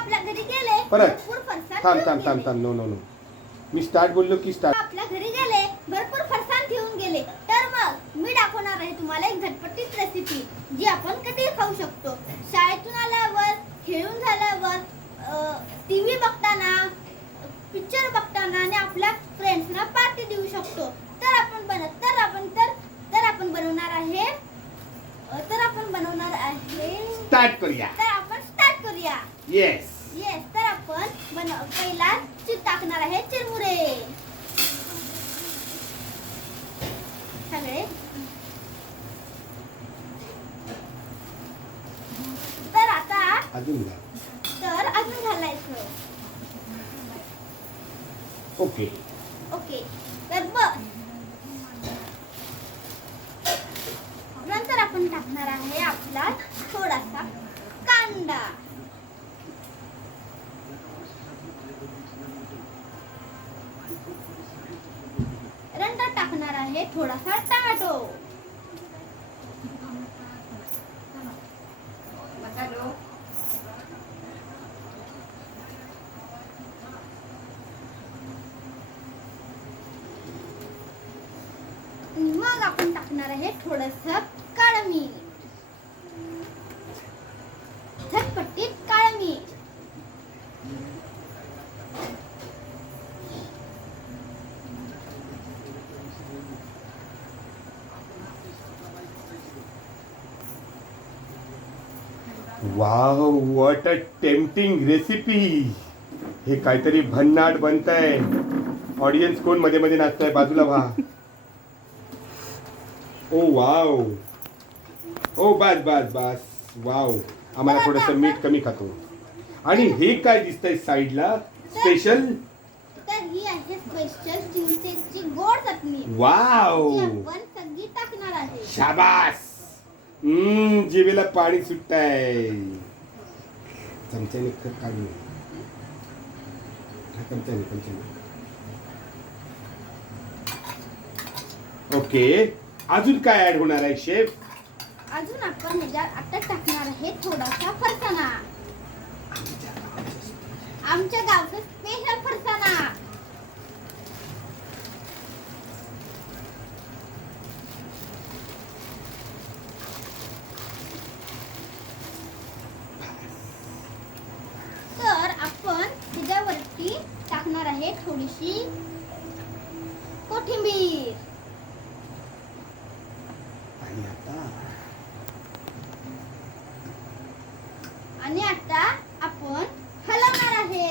आपल्या घरी गेले, परत भरपूर फरसाण थांब घेऊन थांब थांब गेले. थांब नो नो नो मी स्टार्ट बोललो की स्टार्ट. आपल्या घरी गेले, भरपूर फरसाण घेऊन गेले. तर मग मी दाखवणार आहे तुम्हाला एक झटपटीत रेसिपी जी आपण कधी खाऊ शकतो. शाळेतून आल्यावर, खेळून झाल्यावर, टीव्ही बघताना, पिक्चर बघताना आणि आपल्या फ्रेंड्सना पार्टी देऊ शकतो. तर आपण बनवणार आहे स्टार्ट करूया. तर आपण स्टार्ट करूया. येस तर आपण पहिला टाकणार आहे चिरमुरे सगळे. तर आता अजून घालायचं. ओके तर बस नंतर आपण टाकणार आहे आपला थोडासा कांदा. नंतर टाकणार आहे थोडासा टोमॅटो. मग आपण टाकणार आहे थोडंसं काळं मीठ, झटपटीत काळं मीठ. Wow what a tempting recipe. हे काहीतरी भन्नाट बनतंय. ऑडियन्स कोण मध्ये मध्ये नाचतंय बाजूला व्हा. ओ वाव ओ बस बस बस वाव. आम्हाला थोडंसं मीठ कमी खातो. आणि हे काय दिसतंय साईडला स्पेशल. तर ही आहे स्पेशल चिंचेची गोड चटणी. वाव जी आपण सगळी टाकणार आहे. शाबास. जिभेला पाणी सुटतंय. चमच्याने काढून चमच्याने. ओके अजून काय ऍड होणार आहे शेफ. अजून आपण ह्याच्यात आता टाकणार आहे थोडासा फरसाणा. आमच्या गावचं स्पेशल फरसाणा. तर आपण त्याच्यावरती टाकणार आहे थोडीशी कोथिंबीर. आणि आता आपण हलवणार आहे.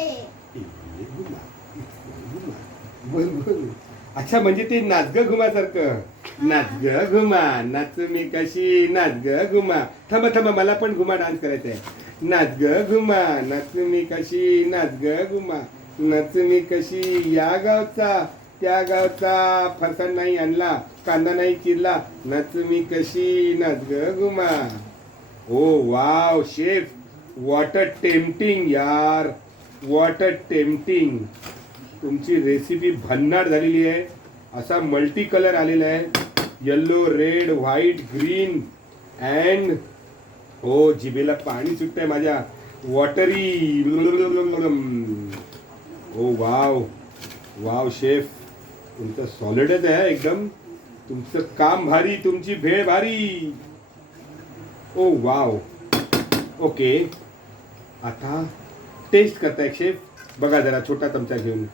अच्छा म्हणजे ते नाच ग घुमा सारखं. नाच ग घुमा नाच मी कशी नाच ग घुमा. थांबा मला पण घुमा डान्स करायचा आहे. नाच ग घुमा नाच मी कशी नाच ग घुमा. नाच मी कशी या गावचा त्या गावचा. फरसाण नाही आणला, कांदा नाही चिरला. नाच मी कशी नाच ग घुमा. Oh wow chef what a tempting यार. What a tempting. तुमची रेसिपी भन्नाट झालेली आहे. असा मल्टी कलर आलेला आहे. Yellow, red, white, green and oh जिभेला पाणी सुटतंय माझ्या. Watery. Oh wow wow chef तुमचं सॉलिडच आहे एकदम. तुमचं काम भारी, तुमची भेळ भारी. Oh wow. ओके आता टेस्ट करताय शेफ. बघा जरा छोटा चमचा घेऊन.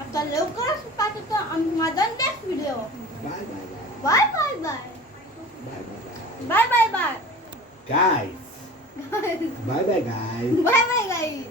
आता लवकरच पाहतो माझा next video. Bye bye bye bye bye bye guys. Bye bye guys. Bye bye guys.